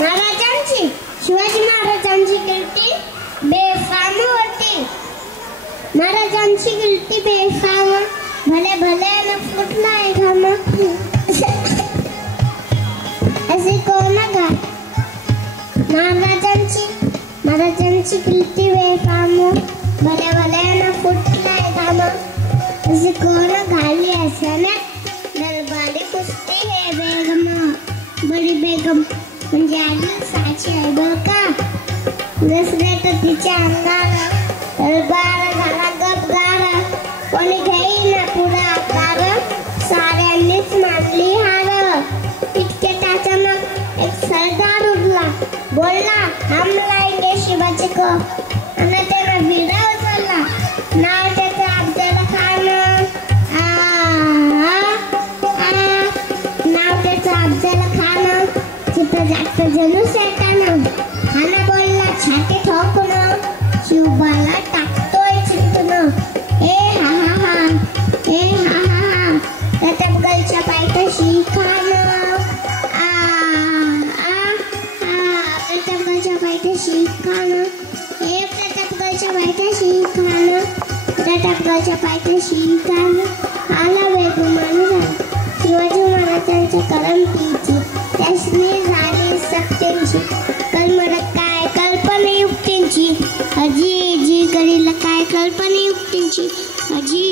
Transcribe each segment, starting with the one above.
महाराजांची शिवाजी महाराजांची कीर्ती बेफाम होती. महाराजांची कीर्ती बेफाम भले भले न फुटलाय घाम असे कोण गा. महाराजांची कीर्ती बेफाम भले भले न फुटलाय घाम असे कोण घाली असण्यात दरबारी कुस्ती हे बेगम बडी बेगम म्हणजे आदिलशाची आहे बरं का. दुसरे तर तिच्या अंगाला दरबार झाला गपगार. कोणी घेईना पुढे आकार साऱ्यांनीच मानली हार. इतके अचानक एक सरदार उठला बोलला हम लाएंगे शिवाजी को आणि त्यानं विडा उचलला. नाव त्याचं अफजल खान. नाव त्याचं अफजल खान. तिथं जास्त जणूस येताना खाना बोलला छाती ठोकून शिवबाला टाकतोय चिंतून. ए हा हा हा ए हा हा हा प्रतापगडच्या पायथ्याशी खान. प्रतापगडच्या पायथ्याशी खान. ए प्रतापगडच्या पायथ्याशी खान. प्रतापगडच्या पायथ्याशी खान. आला बेगुमान झाला शिवाजी महाराजांच्या करमतीची. त्यासनी झाली सत्यांची कलमडक काय कल्पनायुक्तींची. अजी करील काय कल्पनायुक्तींची. अजी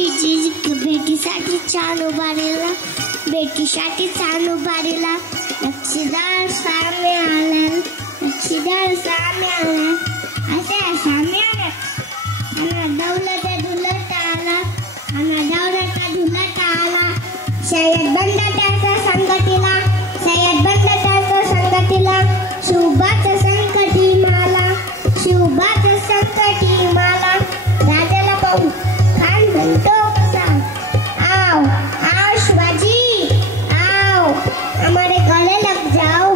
भेटीसाठी छान उभारेला. भेटीसाठी छान उभारेला. लक्षीदार सामे आला. लक्षीदार सामे आला. असे सामे आला. आणि दौलत धुलट आला. आणि दौलत धुलट आला. सय्यद बंद त्याच्या संगतीला. सय्यद बंद त्याच्या संगतीला. शिवबाचं संकटी माला. शिवबाचं संकटी माला. राजाला पाहून खान म्हणतो कसा आओ आओ शिवाजी आओ हमारे गले लग जाओ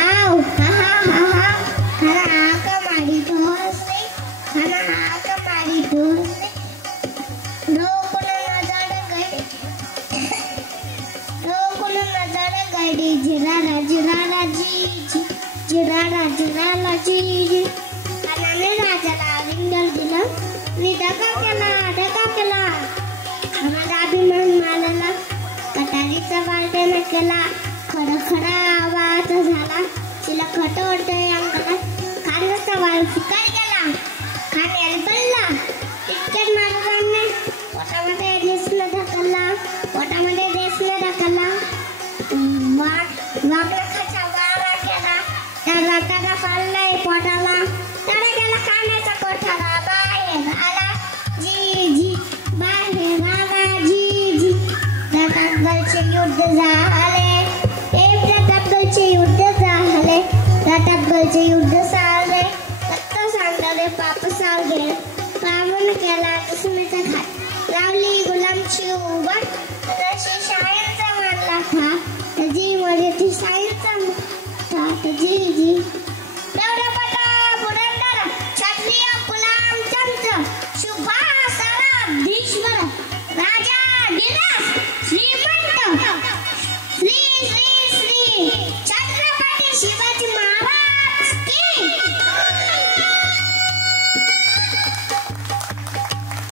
आओ. हा हा हा हा खाना आक मारी ढोल से. खाना आक मारी ढोल से. रोकुन नजर गई. रोकुन नजर गई. जिराला जिराला जी जी जिराला जिराला जी जी. खानाने राजाला रिंगल दिलं. दगा केला. आम्हाला अभिमान मानला. कटारीचा वालट्यानं केला. खडखडा आवाज झाला. तिला खटोडतंय अंगाला. खानाचा वाळ फिकार गेला. खान एलबलला. इतक्यात महाराजांनी पोटामध्ये देसनं ढकलला. पोटामध्ये देसनं ढकलला. वाघनखाचा वारा केला. त्या रथाला पाडलाय पोटाला. त्याने त्याला खाण्याचा कोठाला बाहेर आला. जी जी बाहेर आला. जी जी प्रतापगडचे युद्ध झाले. प्रतापगडचे युद्ध झाले. प्रतापगडचे युद्ध झाले. रक्त सांडले पाप सावगे. पावन केला दुश्मनीचा घात. लावली गुलामची उबाट. तशी शाळेचा मारला खा. जी मध्ये ती शाळेचा घात. जी जी देवरापटा पुरंदर छत्रपती गुलाम चंद्र सुभाष सारा धीश्वर